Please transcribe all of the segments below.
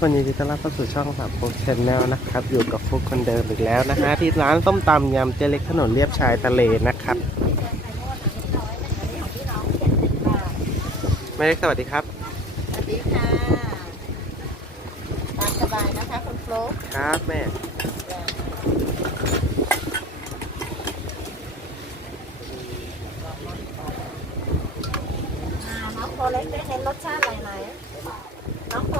คนยินดีต้อนรับเข้าสู่ช่องสามโฟกชแนลนะครับ อยู่กับฟุกคนเดิมอีกแล้วนะฮะที่ร้านส้มตำยำเจเล็กถนนเลียบชายทะเลนะครับแม่เล็กสวัสดีครับ สวัสดีค่ะตามสบายนะคะคุณฟลุ๊กครับแม่อ่าน้องตัวเล็กได้เน้นรสชาติอะไรไหมน้องตัว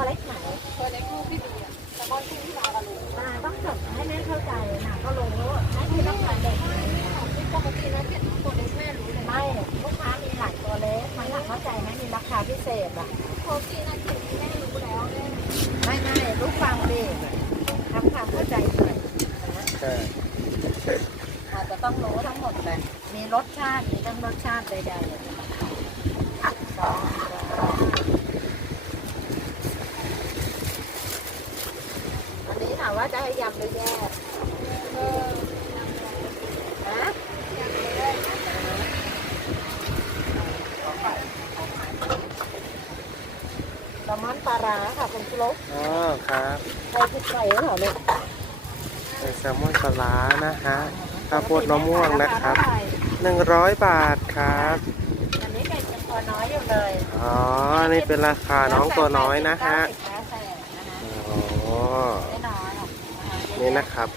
พิเศษอะโคกี้นั่นเห็นแม่รู้แล้วแม่ไม่ไม่ลูกฟังดิทำความเข้าใจหน่อยนะอาจจะต้องรู้ทั้งหมดเลยมีรสชาติมีทั้งรสชาติใดๆอะสองอันนี้ถามว่าจะให้ยำหรือแยก เออ ฮะแซลมอนปลาร้าค่ะคุณครก อ๋อครับ ใครคิดไก่เหรอลูกเป็นแซลมอนปลาร้านะฮะข้าวโพดมะม่วงนะครับาาเท่าไหหนึ่งร้อยบาทครับอันนี้ไก่เป็นตัวน้อยอยู่เลยอ๋อนี่เป็นราคาน้องตัวน้อยนะฮะแล้วแต่นะคะอ๋อไม่น้อยหรอกนะคะนี่นะครับ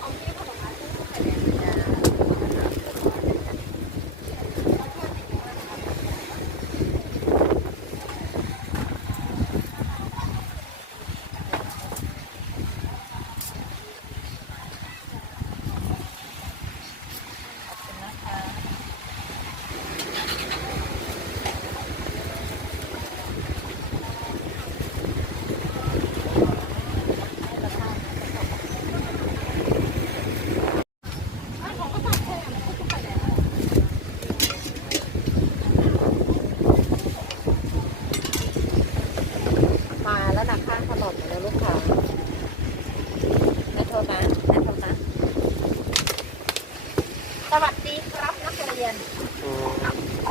ขอบคุณนะคะมาแล้วนะข้างถนนเลยลูกค้าแม่โทรมาแม่โทรมาสวัสดีครับนักเรียน อืม บ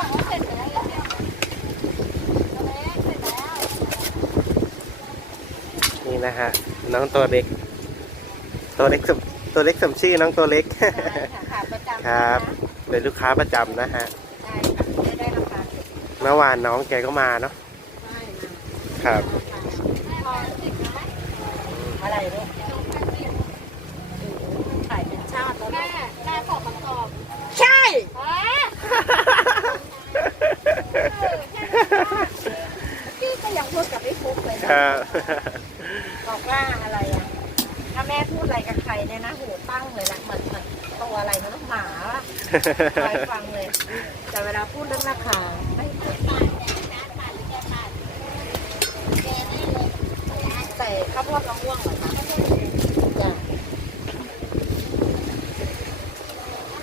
อกว่าเสร็จแล้วแล้วเดี๋ยวตัวเล็กเสร็จแล้ว นี่นะฮะ น้องตัวเล็ก ตัวเล็กสมตัวเล็กสมชื่อน้องตัวเล็กใช่ค่ะขาประจำครับนะะเป็นลูกค้าประจำนะฮะใช่ค่ะไม่ได้ราคาถูกเมื่อวานน้องแกก็มาเนาะ ไม่มาครับ พอสิบนะอะไรเนี่ยขายเป็นชาติแล้วแม่แม่ขอประกอบใช่อ๋อเออแค่พี่ก็ยังพูดกับพี่ฟุ๊กเลยคนะรับ คอยฟังเลย แต่เวลาพูดเรื่องราคาไม่พูดใส่ข้าวโพดมะม่วงเหรอคะจ้ะ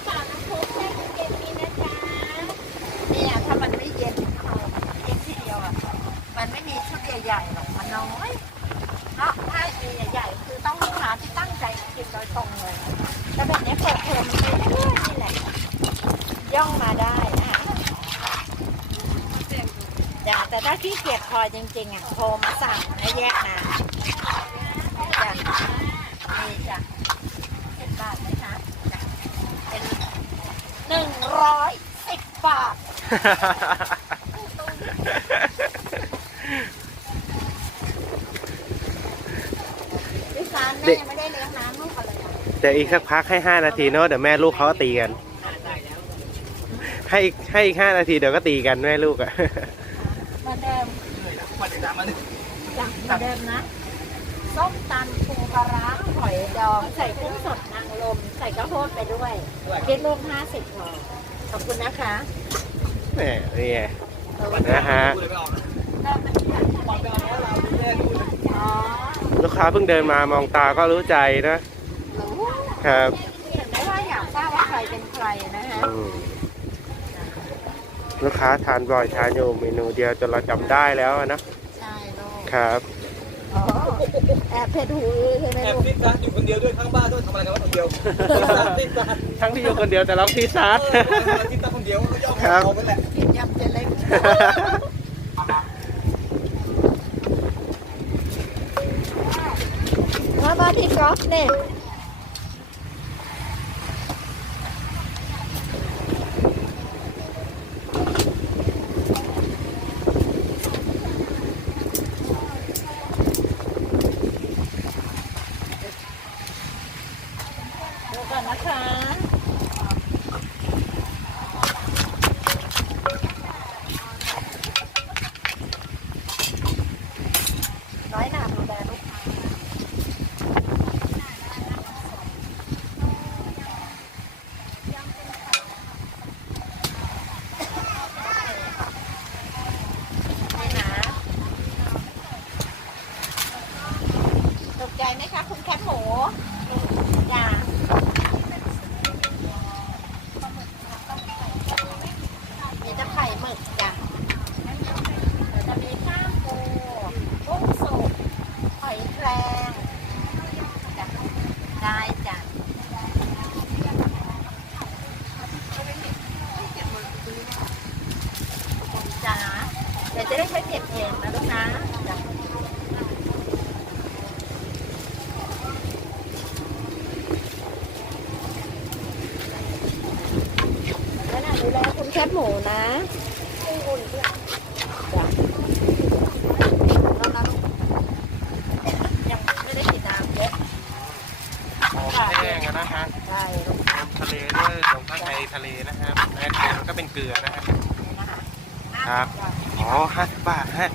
ฝากน้ำพุแช่เย็นนี้นะจ๊ะ เนี่ยถ้ามันไม่เย็นเออเย็นทีเดียวอะ มันไม่มีชุดใหญ่ๆหรอก มันน้อยเนาะถ้ามีใหญ่ๆคือต้องลูกค้าที่ตั้งใจกินโดยตรงเลย แต่แบบเนี้ยเปิดเทอมมันเรื่อยๆนี่แหละ ย่องมาได้นะคะ อย่าแต่ถ้าขี้เกียจคอยจริง ๆอะโทรมาสั่งให้แยกมาจ้ะนี่จ้ะเจ็ดบาทไหมคะจ้ะเป็นหนึ่งร้อยสิบบาทพี่ซานแม่ยังไม่ได้เลี้ยงน้ำลูกอะไรอะเดี๋ยวอีกสักพักให้ห้านาทีเนาะเดี๋ยวแม่ลูกเขาก็ตีกัน ให้อีกให้อีกห้านาทีเดี๋ยวก็ตีกันแม่ลูกอะ มาเดิมจ้ะมา เดิมนะส้มตำปูปลาร้าหอยดอง ใส่กุ้งสดนางลม ใส่ข้าวโพดไปด้วย คิดลูกห้าสิบพอขอบคุณนะคะแหมนี่ไงนะฮะอ๋อลูกค้าเพิ่งเดินมามองตาก็รู้ใจนะรู้ครับเห็นไหมว่าอยากทราบว่าใครเป็นใครนะฮะ อืมลูกค้าทานบ่อยทานอยู่เมนูเดียวจนเราจำได้แล้วอะนะ ใช่ลูก ครับอ๋อ แอบเพชรหูใช่ไหมแอบลูกซิดซ่ดอยู่คนเดียวด้วยข้างบ้านด้วยทำอะไรกันวะคนเดียวซิดซ่าทั้งที่อยู่คนเดียวแต่เราที่ซ่าซิดซ่าคนเดียวก็ย่อมเอาไปแหละกินยำเจเล้งมาบ้านที่กอล์ฟเนี่ย เกลือมันก็เป็นเกลือนะฮะนี่นะคะครับอ๋อห้าสิบบาทฮะ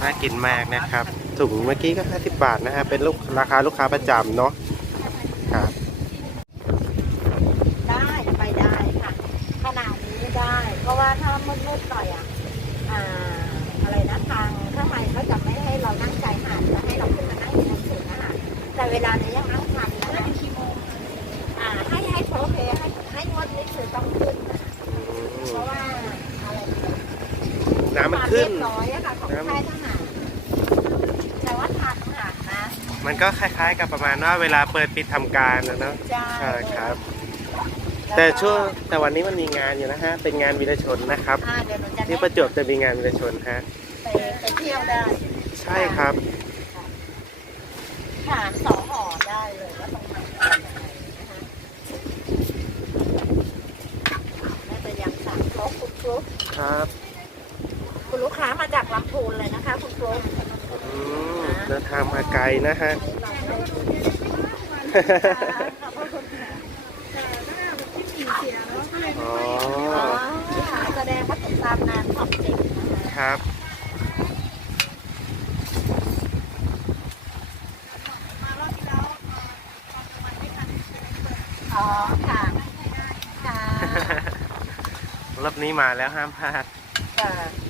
น่ากินมากนะครับถุงเมื่อกี้ก็ห้าสิบบาทนะฮะเป็นลูกราคาลูกค้าประจำเนาะ ครับ ได้ไปได้ค่ะ ขนาดนี้ได้ เพราะว่าถ้ามืดๆหน่อยอะ อ่า อะไรนะทางข้างในเขาจะไม่ให้เรานั่งใจหาดจะให้เราขึ้นมานั่งอยู่บนสุดนะคะแต่เวลานี้ยังนั่งทันนะคะอ่า ให้ให้โพเพให้ให้งวดนี้คือต้องขึ้นนะคะเพราะว่าอะไร น้ำมันขึ้น เรียบร้อยอะค่ะของค่ายทหารแต่ว่าทานทหารนะ มัน ก็คล้ายๆ กับประมาณว่าเวลาเปิดปิดทำการนะเนาะใช่ใช่ครับ แต่ช่วงแต่วันนี้มันมีงานอยู่นะฮะ เป็นงานวีรชนนะครับ อ่าเดี๋ยวหนูจะที่ประจวบจะมีงานวีรชนฮะ ไปไปเที่ยวได้ใช่ครับ ถามสองห่อได้เลยว่าตรงไหนนะคะน่าจะยังสั่งครบคุณฟลุ๊กครับ คุณลูกค้ามาจากลำพูนเลยนะคะ คุณฟลุ๊กอืม เดินทางมาไกลนะฮะขอบคุณค่ะอ๋ออ๋อแสดงว่าติดตามนานของจริงนะคะครับอ๋อค่ะค่ะรอบนี้มาแล้วห้ามพลาดค่ะ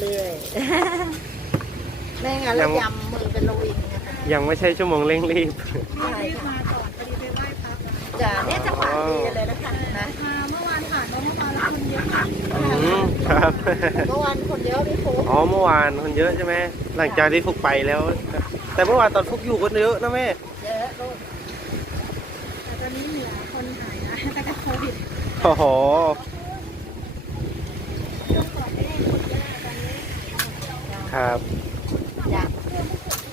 เรื่อยๆแม่งั้นเรายำมือเป็นระวิงนะคะยังไม่ใช่ชั่วโมงเร่งรีบ ใช่รีบค่ะมาก่อนพอดีไปไหว้พระมาจ้ะเนี่ยจะผ่านดีกันเลยนะคะนะมาเมื่อวานผ่านแล้วเมื่อวานแล้วคนเยอะมากอืมครับ เมื่อวานคนเยอะพี่ฟุ๊กอ๋อเมื่อวานคนเยอะใช่ไหมหลังจากที่ฟุกไปแล้ว แต่เมื่อวานตอนฟุกอยู่คนเยอะนะแม่ เยอะลูกแต่ตอนนี้เหลือคนหายนะแต่ก็โควิด โอ้โห ช่วงก่อนไม่ได้คนเยอะตอนนี้ ครับ จ้ะ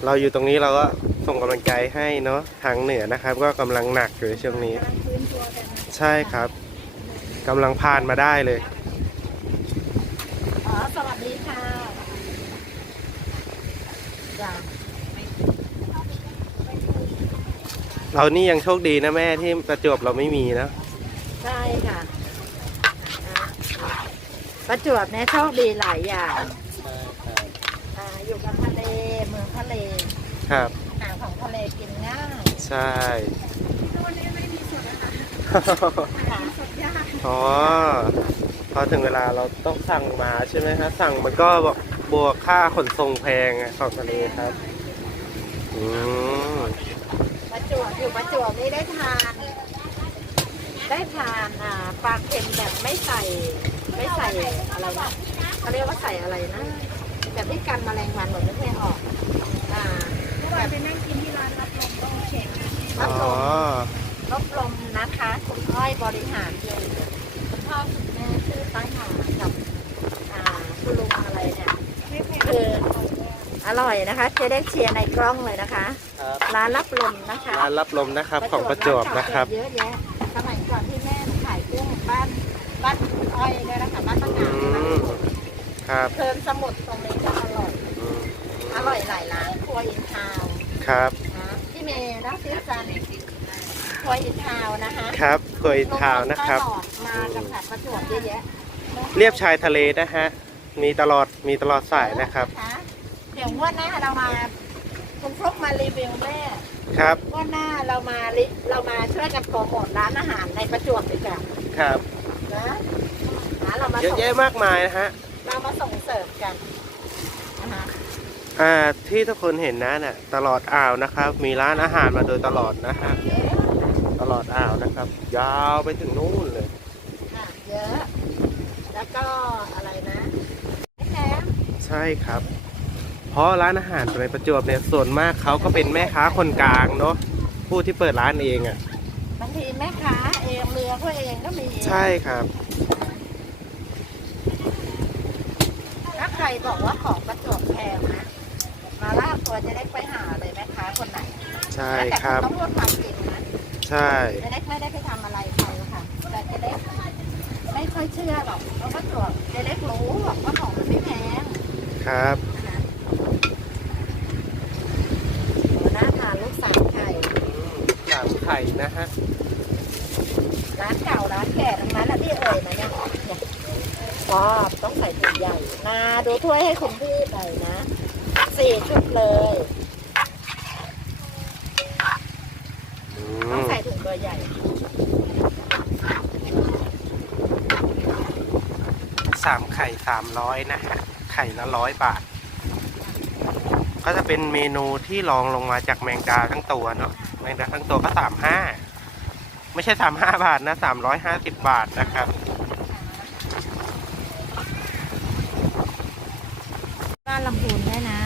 เราอยู่ตรงนี้เราก็ส่งกำลังใจให้เนาะทางเหนือนะครับ ก็กำลังหนักอยู่ในช่วงนี้ กำลังฟื้นตัวกันใช่ครับกำลังผ่านมาได้เลย อ๋อ สวัสดีค่ะจ้ะเรานี่ยังโชคดีนะแม่ที่ประจวบเราไม่มีนะใช่ค่ะนะประจวบเนี่ยโชคดีหลายอย่างอ่าอยู่กับทะ เลเมืองทะเลครับหาของทะเลกินง่ายใช่ตัวนี้ไม่มีส่วนนะคะค่ะสดยากอ๋อพอถึงเวลาเราต้องสั่งมาใช่ไหมครับสั่งมันก็บวกค่าขนส่งแพงอะของทะเลครับอืมประจวบอยู่ประจวบนี่ได้ทาน ได้ทานอ่าปลาเค็มแบบไม่ใส่ไม่ใส่อะไรนะเขาเรียกว่าใส่อะไรนะแบบที่กันแมลงวันหมดไม่เคยออกอ่าเมื่อ วานไปนั่งกินที่ร้านรับลมก็โอเคนะรัอ๋บอลมรับลมนะคะคุณอ้อยบริหารอยู่คุณพ่อคุณแม่ชื่อตั้งหากับอ่าคุณลุงอะไรเนี่ยไม่แพงคืออร่อยนะคะเจะได้เชียร์ในกล้องเลยนะคะ ครับ ร้านรับลมนะคะร้านรับลมนะครับของประจวบนะครับ เยอะแยะสมัยก่อนที่แม่หนูขายกุ้งบ้านบ้านคุณอ้อยเนี่ยนะคะบ้านมะอืนาวบ้านมครับเพลินสมุทรตรงนี้จะอร่อย อืมอร่อยหลายร้านครัวอินทาวน์ ครับนะพี่เมย์นะซิจันครัวอินทาวน์นะคะครับกล้วยทาวนะครับตลอดมากับผัดประจวบเยอะแยะเรียบชายทะเลนะฮะ มีตลอดมีตลอดสายนะครับเดี๋ยวงวดหน้าเรามาคุณฟลุกมารีวิวแม่ครับงวดหน้าเรามาริเรามาช่วยกันโปรโมทร้านอาหารในประจวบดีกว่าครับนะนะเรามาเยอะส่งแยะมากมายนะฮะ เรามาส่งเสริมกันนะคะอ่า ที่ทุกคนเห็นนะเนี่ยตลอดอ่าวนะครับ มีร้านอาหารมาโดยตลอดนะฮะเยอะตลอดอ่าวนะครับ ยาวไปถึงนู่นเลยค่ะเยอะ แล้วก็อะไรนะไม่แพงใช่ครับ เพราะร้านอาหารในประจวบเนี่ยส่วนมากเขาก็เป็นแม่ค้าคนกลางเนาะผู้ที่เปิดร้านเองอะบางทีแม่ค้าเองเรือเขาเองก็มีใช่ครับถ้าใครบอกว่าของประจวบแพงนะ มาล่าตัวจะได้ไปหาเลยแม่ค้าคนไหน ใช่แต่ครับ ต้องพูดความจริงนะใช่ จะได้ไม่ได้ไปทำอะไรใครหรอกค่ะแต่จะได้ไม่ค่อยเชื่อหรอกเพราะประจวบจะได้รู้หรอกว่าของมันไม่แพงครับ นะคะโอ้น่าทานลูกสาวไข่ สามไข่นะฮะ ร้านเก่าร้านแก่ทั้งนั้นนะที่เอ่ยมาเนี่ยเนี่ยก็ต้องใส่ถุงใหญ่มาดูถ้วยให้คุณพี่หน่อยนะสี่ชุดเลย อื ต้อง ม ใส่ถุงเบอร์ใหญ่ สามไข่สามร้อยนะฮะ ไข่ละร้อยบาท ก็จะเป็นเมนูที่รองลงมาจากแมงดาทั้งตัวเนาะ แมงดาทั้งตัวก็สามห้า ไม่ใช่สามห้าบาทนะสามร้อยห้าสิบบาทนะครับานลำพูนได้นะ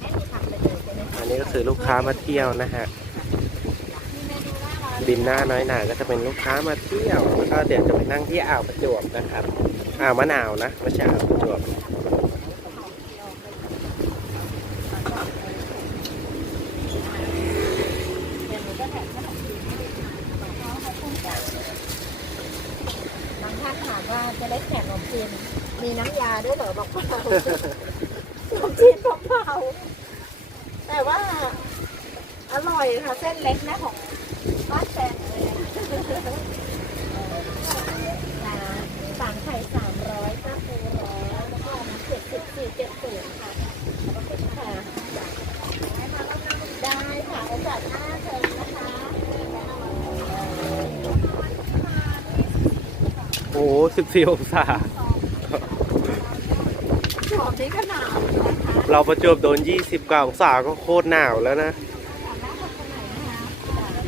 ไม่มีทำไปเลยใช่ไหม คือลูกค้ามาเที่ยวนะฮะบินหน้าน้อยหนาก็จะเป็นลูกค้ามาเที่ยวแล้วก็เดี๋ยวจะไปนั่งที่อ่าวประจวบนะครับอ่าวมะนาวนะไม่ใช่อ่าวประจวบ เดี๋ยวหนูก็แถมขนมจีนให้ดูบอกเขาให้พุ่งกันบางท่านถามว่าจะเล็กแถมขนมจีนมีน้ำยาด้วยเหรอบอกเปล่าขนมจีนเปล่าๆแต่ว่า อร่อยค่ะเส้นเล็กนะของบ้านแฟนเลยนะสามไข่สามร้อยข้าวปูร้อยแล้วก็เจ็ดสิบสี่เจ็ดศูนย์ค่ะขอบคุณค่ะ ได้ค่ะโอกาสหน้าเชิญนะคะ โอ้สิบสี่องศาชอบนี้ก็หนาวนะคะเราประจวบโดนยี่สิบกว่าองศาก็โคตรหนาวแล้วนะถามแม่คนไหนนะ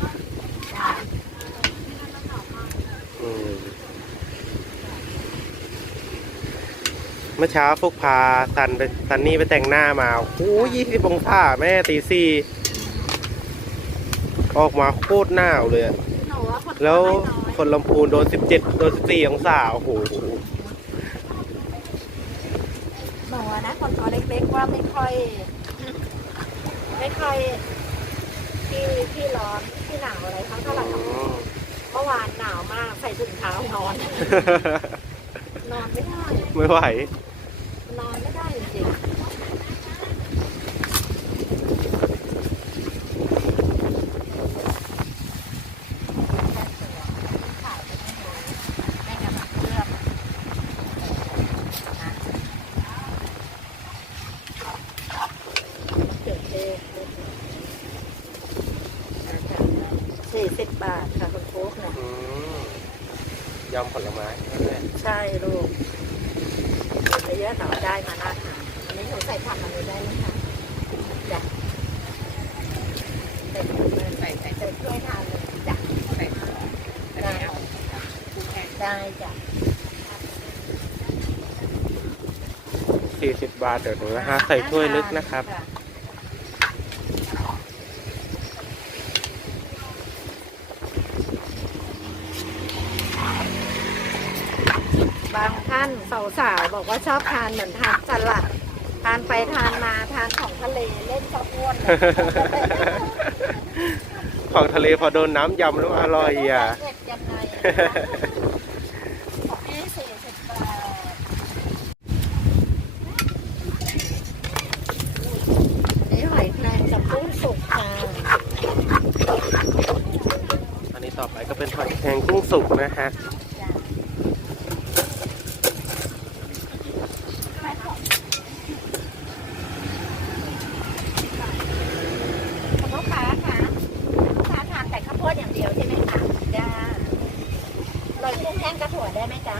คะอืมเมื่อเช้าฟุกพาซันไปซันนี่ไปแต่งหน้ามา โอ้ยี่สิบองศาแม่ตีสี่ออกมาโคตรหนาวเลยอะ หนูว่าคนแล้วน้อย คนลำพูนโดนสิบเจ็ดโดนสิบสี่องศาโอ้โหหนูอะนะคนตัวเล็กๆว่าไม่ค่อย ไม่ค่อยที่ที่ร้อนที่หนาวอะไรเขาเท่าไหร่หรอกเมื่อวานหนาวมากใส่ถุงเท้านอน นอนไม่ได้ ไม่ไหว นอนไม่ได้จริงๆ สี่สิบบาทค่ะคุณฟุ๊กเนี่ย อืม ยำผลไม้นั่นแหละใช่ลูกเดี๋ยวเยอะแต่ว่าได้มาน่าทานอันนี้หนูใส่ผักอันนี้ได้ไหมคะจ้ะใส่ถุงเลยใส่ใส่ใส่ถ้วยทานเลยจ้ะได้ได้จ้ะสี่สิบบาทเดี๋ยวหนูนะคะใส่ถ้วยลึกนะครับ บาง ท่านสาวๆบอกว่าชอบทานเหมือนทานสลัดทานไปทานมาทานของทะเลเล่นข้าวโพดเลยของทะเลพอโดนน้ำยำแล้วอร่อยอะเผ็ดยังไงของนี่สี่สิบบาทนี่หอยแครงกับกุ้งสุกค่ะอันนี้ต่อไปก็เป็นหอยแครงกุ้งสุกนะฮะ คุณลูกค้าค่ะลูกค้าทานแต่ข้าวโพดอย่างเดียวใช่ไหมคะจ้าโรยกุ้งแห้งกระถั่วได้ไหมจ๊ะ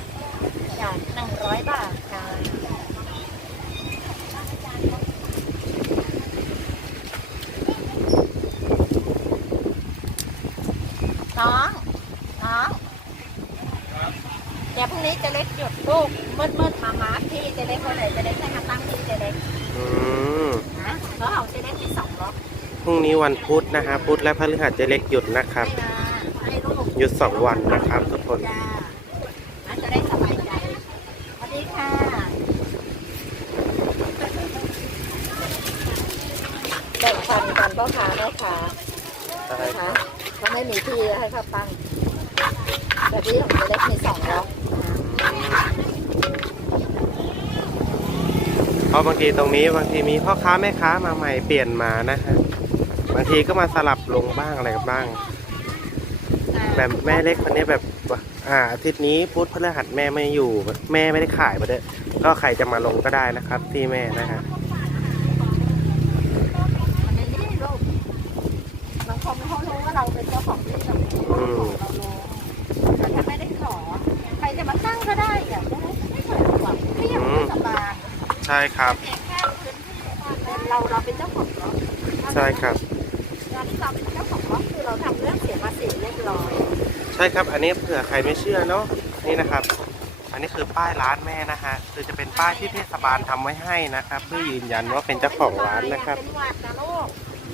จ้ะหนึ่งร้อยบาทค่ะ น้อง น้องเดี๋ยวพรุ่งนี้เจะเล็กหยุดลูกมืดมืดๆมามาร์คที่เจะเล็กคนไหนเจะเล็กให้มาตั้งที่เจะเล็กอืมนะเพราะของเจะเล็กมีสองล็อกพรุ่งนี้วันพุธนะฮะพุธและพฤหัสเจะเล็กหยุดนะครับ ให้มาให้ลูกหยุดสองวันนะครับทุกคน จ้าน่าจะได้สบายใจสวัสดีค่ะแบ่งฟันกันพ่อค้าแม่ค้า ใช่ นะคะเขาไม่มีที่ให้เขาตั้งแต่ที่ของเจะเล็กมีสองล็อกนะคะ เพราะ บางทีตรงนี้บางทีมีพ่อค้าแม่ค้ามาใหม่เปลี่ยนมานะฮะบางทีก็มาสลับลงบ้างอะไรบ้าง แบบแม่เล็กคนนี้แบบว่าอ่าอาทิตย์นี้พุธพฤหัสแม่ไม่อยู่ แม่ไม่ได้ขายมาด้วยก็ใครจะมาลงก็ได้นะครับ ที่แม่นะฮะอันนี้นี่ลูกบางคนเขารู้ว่าเราเป็นเจ้าของที่เราอืมเรารู้แต่ถ้าไม่ได้ขอใครจะมาตั้งก็ได้อย่าไม่เคยหวังที่อยากเป็นสบาย ใช่ครับเพียงแค่พื้นที่เราเราเป็นเจ้าของรถใช่ครับการที่เราเป็นเจ้าของรถคือเราทำเรื่องเสียภาษีเรียบร้อยใช่ครับ อันนี้เผื่อใครไม่เชื่อเนาะนี่นะครับ อันนี้คือป้ายร้านแม่นะฮะคือจะเป็นป้ายที่เทศบาลทำไว้ให้นะครับ เพื่อยืนยันว่าเป็นเจ้าของร้านนะครับ เป็นหวัดนะลูก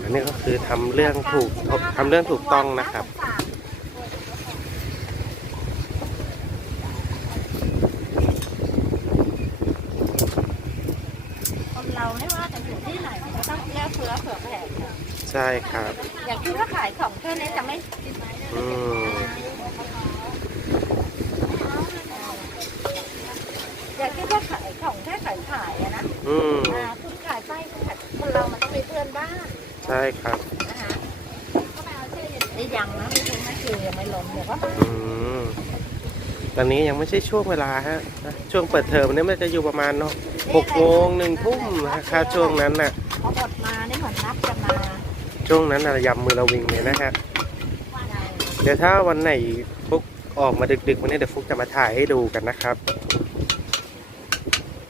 อันนี้ก็คือทำเรื่องถูกทำเรื่องถูกต้องนะครับ คนเราไม่ว่าจะอยู่ที่ไหนมันก็ต้องเลือกเผื่อเผื่อแผ่ ใช่ ครับอย่างที่ว่าขายของแค่นี้จะไม่อืมอย่างที่ว่าขายของแค่ขายขายอะนะอืมอ่าคุณขายไปคุณขายคนเรามันต้องมีเพื่อนบ้านใช่ครับนะคะนี่ยังนะไม่ถึงนาทียังไม่ล้มเดี๋ยวก็มาอืมตอนนี้ยังไม่ใช่ช่วงเวลาฮะช่วงเปิดเทอมเนี่ยมันจะอยู่ประมาณเนาะหกโมงหนึ่งทุ่มนะครับช่วงนั้นน่ะ ช่วงนั้นน่ะยำมือระวิงเลยนะฮะเดี๋ยวถ้าวันไหนฟุกออกมาดึกๆวันนี้เดี๋ยวฟุกจะมาถ่ายให้ดูกันนะครับ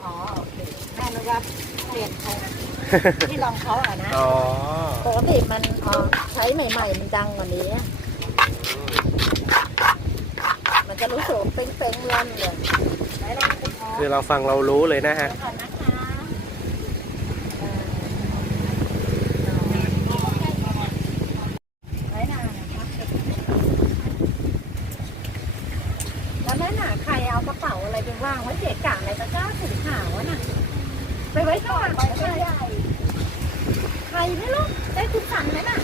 อ๋อโอเคแม่นึกว่าเปลี่ยนโครงที่รองเขาอะนะอ๋อปกติมันอ๋อใช้ใหม่ ๆ มันดังกว่านี้ มันจะรู้สึกเป้งๆร่อนเลยไหนลองคุณพ่อคือเราฟังเรารู้เลยนะฮะ เดี๋ยวก่อนนะคะเอ่อไว้นานนะคะแล้วแม่หนาใคร เอากระเป๋าอะไรไปวางไว้เกะกะในตะกร้าสีขาวอะน่ะไปไว้ก่อนไปใหญ่ใครไม่รู้ได้คุณสั่งไหมน่ะ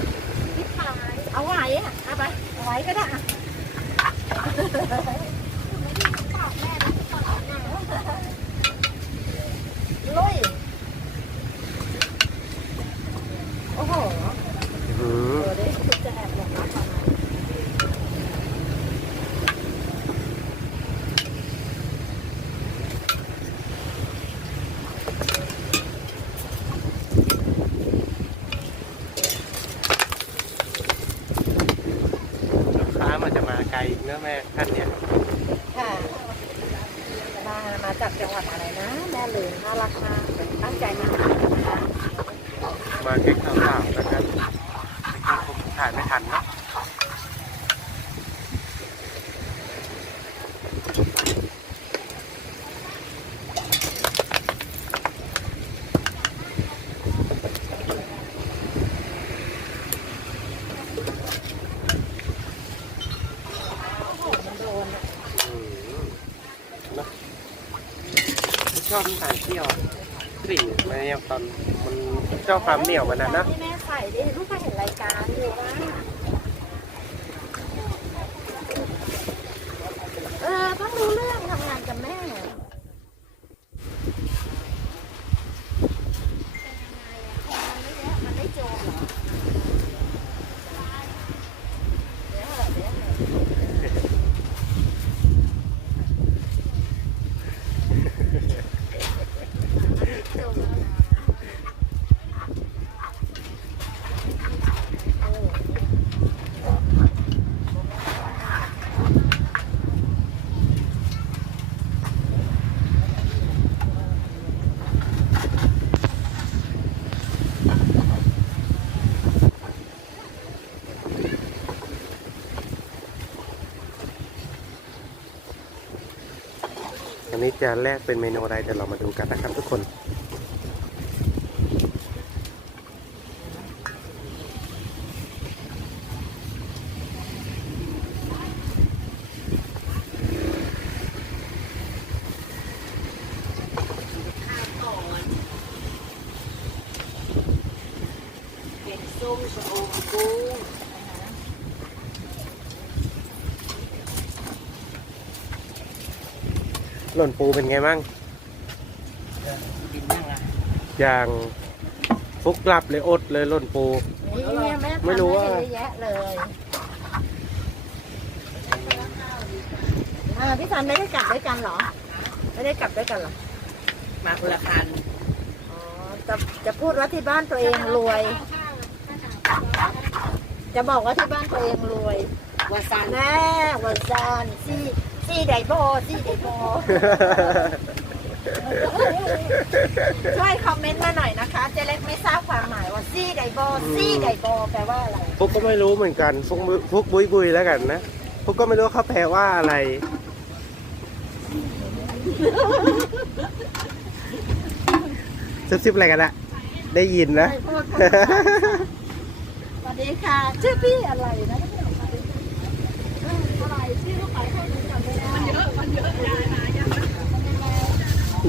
ที่ขายเอาไว้อะเอาไปเอาไว้ก็ได้อะลุยโอ้โห อื เอ ม อได้คุณจะแอบหลงรักมาไหม อีกนะแม่ท่านเนี่ย ค่ะ มามาจากจังหวัดอะไรนะ แม่ลืมน่ารักมากตั้งใจมาหานะคะ มาแค่ข่าวๆนะครับเมื่อกี้ผมถ่ายไม่ทันเนาะ โอ้โหมันโดนอะ อืมเนอะชอบสายเที่ยวกลิ่นมันยังตอน มันชอบความเหนียวมันนะนะ ที่แม่ใส่ดิลูกก็เห็นรายการอยู่ว่าเออต้องรู้เรื่องทำงานกับแม่ มันไม่โจมเหรอเดี๋ยวเหอะเดี๋ยวเหอะโจมแล้วนะเออ อันนี้ จะแลกเป็นเมนูอะไรเดี๋ยวเรามาดูกันนะครับทุกคนส้มชะอมกุ้ง หล่นปูเป็นไงบ้างกินยังอะอย่างฟุกกลับเลยอดเลยหล่นปูนี่เนี่ยแม่ทำไม่รู้ว่าให้เยอะแยะเลยอ่าพี่ซันไม่ได้กลับด้วยกันเหรอ ไม่ได้กลับด้วยกันเหรอ มาคนละคันอ๋อ จะจะพูดว่าที่บ้านตัวเองรวย จะบอกว่าที่บ้านตัวเองรวยว่าซันแน่วันซานซี่ ซี่ไดโบซี่ไดโบช่วยคอมเมนต์มาหน่อยนะคะ เจเล็กไม่ทราบความหมายว่าซี่ไดโบซี่ไดโบแปลว่าอะไรฟุกก็ไม่รู้เหมือนกันฟุกมุฟุกบุยบุยแล้วกันนะฟุกก็ไม่รู้เขาแปลว่าอะไรซิบซิบอะไรกันอะได้ยินนะไม่พูดพูดสวัสดีค่ะชื่อพี่อะไรนะ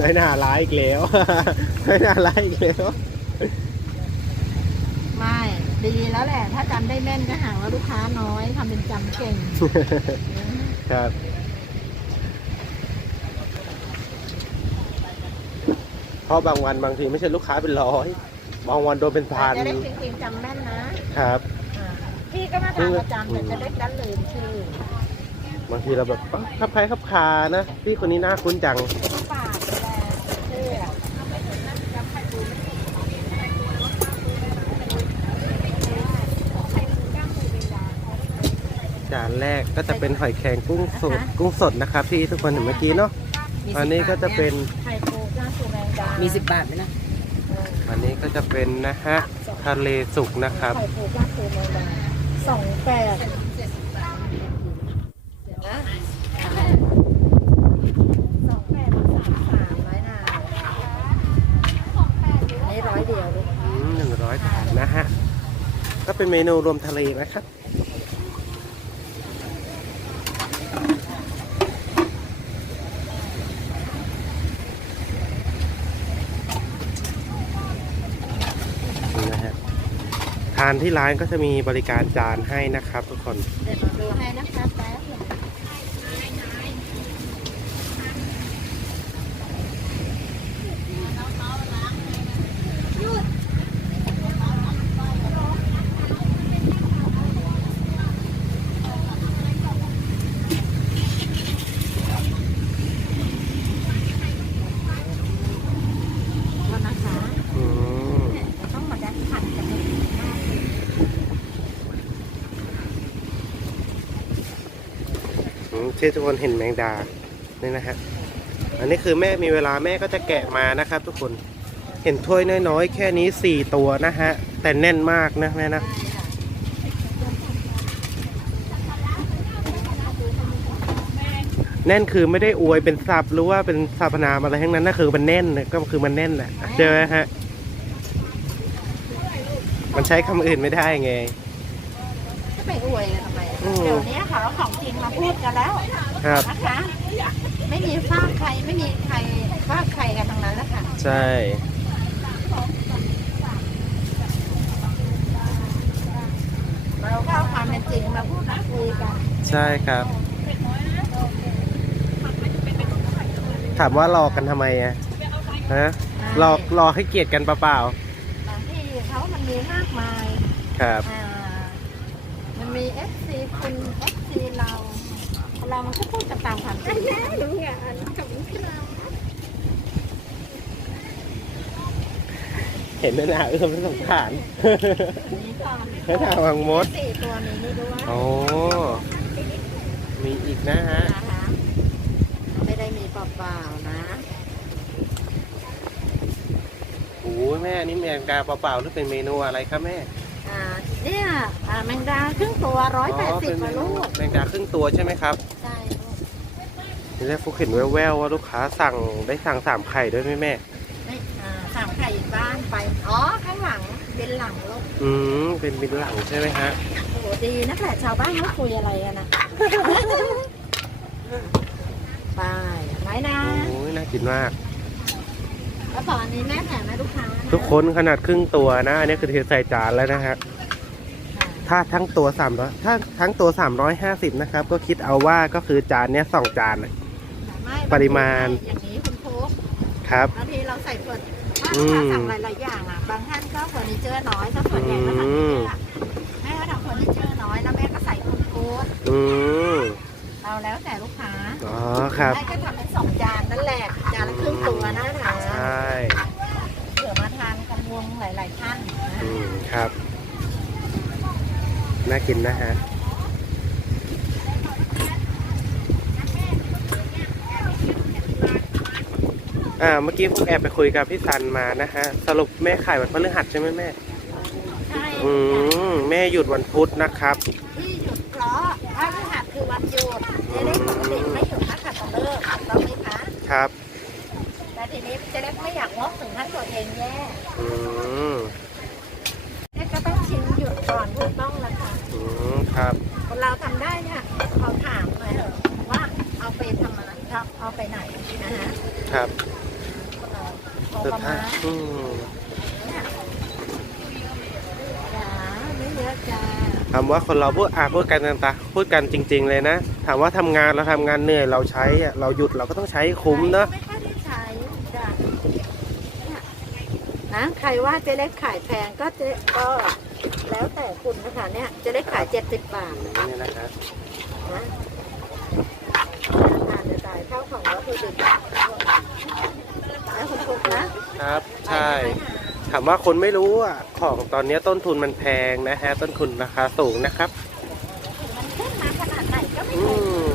น้อยหน้าร้ายอีกแล้ว น้อยหน้าร้ายอีกแล้วไม่ดีแล้วแหละ ถ้าจำได้แม่นก็หาว่าลูกค้าน้อยทำเป็นจำเก่ง ครับเพราะบางวันบางทีไม่ใช่ลูกค้าเป็นร้อย บางวันโดนเป็นพันจะได้จริงๆจำแม่นนะครับ พี่ก็มาทานประจำแต่จะได้ดันลืมชื่อ บางทีเราแบบอ๊ะขับใครขับคานะพี่คนนี้น่าคุ้นจังปากแหละชื่ออะจานแรกก็จะเป็นหอยแครงกุ้งสดกุ้งสดนะครับที่ทุกคนเห็นเมื่อกี้เนาะอันนี้ก็จะเป็นไข่ปูก้างสูแมงดามีมีสิบบาทไหมนะอันนี้ก็จะเป็นนะฮะทะเลสุกนะครับไข่ปูก้างสูแมงดาสองแปดเดี๋ยวนะสองแปดสามสามไว้นะอันนี้ร้อยเดียวลูก หนึ่งร้อยบาทนะฮะ ก็ เป็นเมนูรวมทะเลนะครับนี่นะฮะทานที่ร้านก็จะมีบริการจานให้นะครับทุกคน เดี๋ยวมาดูให้นะคะแป๊บหนึงโทษนะคะ อืม ต้องมาดันผัดกันหนึ่งมากเลย ที่ทุกคนเห็นแมงดานี่นะฮะอันนี้คือแม่มีเวลาแม่ก็จะแกะมานะครับ ทุกคนเห็นถ้วยน้อยๆ แค่นี้สี่ตัวนะฮะ แต่แน่นมากนะแม่นะแน่นคือไม่ได้อวยเป็นศัพท์หรือว่าเป็นสรรพนามอะไรทั้งนั้นนะคือมันแน่นนะก็คือมันแน่นแหละใช่ไหมฮะมันใช้คำอื่นไม่ได้ไงจะไปอวยกันทำไม อืม เดี๋ยวนี้เขาเอาของจริงมาพูดกันแล้วครับ นะคะ ไม่มีฟากใครไม่มีใครฟากใครกันทั้งนั้นแหละค่ะ ใช่ เราก็เอาความเป็นจริงมาพูดมาคุยกันใช่ครับ ถามว่ารอกันทำไมอะฮะรอรอให้เกียรติกันเปล่าบางที่เขามันมีมากมายๆครับ อ่า มันมีเอฟซีคุณเอฟซีเรา เรามันก็พูดกันตามความจริงนะรู้ไงกับที่เราเห็นหน้าเอื้อมสงสารนี่ก่อนให้ทางวังมด สี่ตัวนี้นี่ด้วยโอ้ มีอีกนะฮะ นะคะไม่ได้มีเปล่าๆนะโอ้ยแม่ นี่แมงดาเปล่าๆหรือเป็นเมนูอะไรครับแม่อ่า เนี่ยอ่าแมงดาครึ่งตัวร้อยแปดสิบเป็นเมกว่านูลูก แมงดาครึ่งตัวใช่ไหมครับใช่ลูกนี่แรกฟุกเห็นแววๆว่าลูกค้าสั่งได้สั่งสามไข่ด้วยไหมแม่ ไม่อ่าสามไข่บ้านไป อ๋อ ข้างหลังเป็นหลังลูกอืมเป็นบินหลังใช่ไหมฮะ โอ้โหดีนะแต่ชาวบ้านเขาคุยอะไรกันนะ ไปไม้นะโอ้ยน่ากินมาก แล้วตอนนี้แม่แถมให้ลูกค้านะ ทุกคนขนาดครึ่งตัวนะ อันนี้คือเทใส่จานแล้วนะฮะ ถ้าทั้งตัวสามร้อยถ้าทั้งตัวสามร้อยห้าสิบนะครับ ก็คิดเอาว่าก็คือจานเนี้ยสองจานน่ะ ไม่ปริมาณ อย่างนี้คุณครูครับ บางทีเราใส่เปิดถ้าอืลูกค้ามสั่งหลายๆอย่างอะ บางท่านก็เฟอร์นิเจอร์น้อยถ้าส่วนใหญ่ก็ทำเฟอร์นิเจอร์อะแม่ก็ทำเฟอร์นิเจอร์น้อยแล้วแม่ก็ใส่คุณครูอืมเราแล้วแต่ลูกค้าอ๋อครับ แม่ก็ทำเป็นสองจานนั่นแหละจานละครึ่งตัวนะคะใช่เผื่อมาทานกันวงหลาย ๆ ท่านนะอืมครับ น่ากินนะฮะอ่าเมื่อกี้ผมแอบไปคุยกับพี่ซันมานะฮะ สรุปแม่ขายวันพฤหัสใช่ไหมแม่ ใช่อืมแม่หยุดวันพุธนะครับ ที่หยุดเพราะพระฤหัสคือวันหยุดเจะได้ปกติไม่หยุดนักขัตฤกษ์ต้องไหมคะครับ แต่ทีนี้เจะได้ไม่อยากงกถึงขั้นตัวเองแย่อืม เจ๊ก็ต้องชิงหยุดก่อนถูกต้องแล้ว ค่ะอืมครับ คนเราทำได้เนี่ยเขาถามมาเถอะว่าเอาไปทำอะไรครับเอาไปไหนนะฮะครับเอ่อเอาสุดประท้ามาณยอืมเนี่ยจ๋าไม่เยอะจ้าถามว่าคนเราพูดอ่าพูดกันต่างๆพูดกันจริง ๆ เลยนะ ถามว่าทำงานเราทำงานเหนื่อยเราใช้อะเราหยุดเราก็ต้องใช้คุ้มเนอะ ไม่ค่อยได้ใช้จ้ะเนี่ย นะ ใครว่าเจ๊เล็กขายแพงก็เจ๊ก็แล้วแต่คุณนะคะเนี่ยเจ๊เล็กขายเจ็ดสิบบาทนะนี่นะฮะทานจะจ่ายเท่าของวัตถุดิบแล้วคุณฟุกนะครับ ใช่ ถามว่าคนไม่รู้อะ ของตอนนี้ต้นทุนมันแพงนะฮะ ต้นทุนราคาสูงนะครับมันขึ้นมาขนาดไหนก็ไม่อืถูกม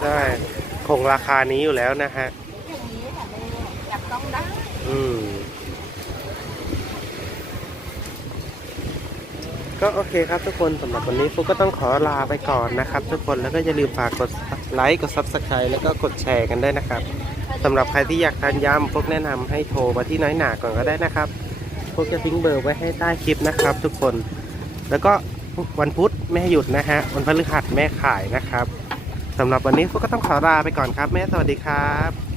ใช่คงราคานี้อยู่แล้วนะฮะอย่างนี้แต่ไม่อยากต้องได้อืม ก็โอเคครับทุกคนสำหรับวันนี้ฟุกก็ต้องขอลาไปก่อนนะครับ ทุกคนแล้วก็อย่าลืมฝากกดไลค์กด Subscribe แล้วก็กดแชร์กันด้วยนะครับสำหรับใครที่อยากทานยำฟุกแนะนำให้โทรมาที่น้อยหนาก่อนก็ได้นะครับฟุกจะทิ้งเบอร์ไว้ให้ใต้คลิปนะครับ ทุกคนแล้วก็วันพุธแม่หยุดนะฮะวันพฤหัสแม่ขายนะครับสำหรับวันนี้ฟุกก็ต้องขอลาไปก่อนครับ แม่สวัสดีครับ